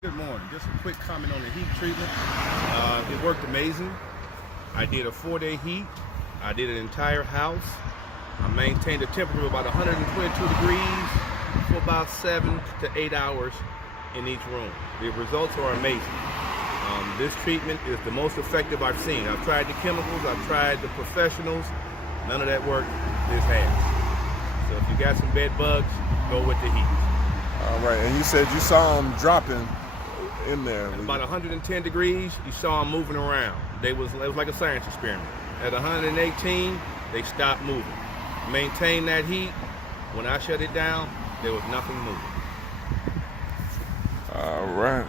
Good morning. Just a quick comment on the heat treatment. It worked amazing. I did a 4-day heat. I did an entire house. I maintained a temperature of about 122 degrees for about 7 to 8 hours in each room. The results are amazing. This treatment is the most effective I've seen. I've tried the chemicals, I've tried the professionals. None of that worked. This has. So if you got some bed bugs, go with the heat. All right, and you said you saw them dropping in there. At about 110 degrees, you saw them moving around. It was like a science experiment. At 118, they stopped moving. Maintain that heat. When I shut it down, there was nothing moving. All right.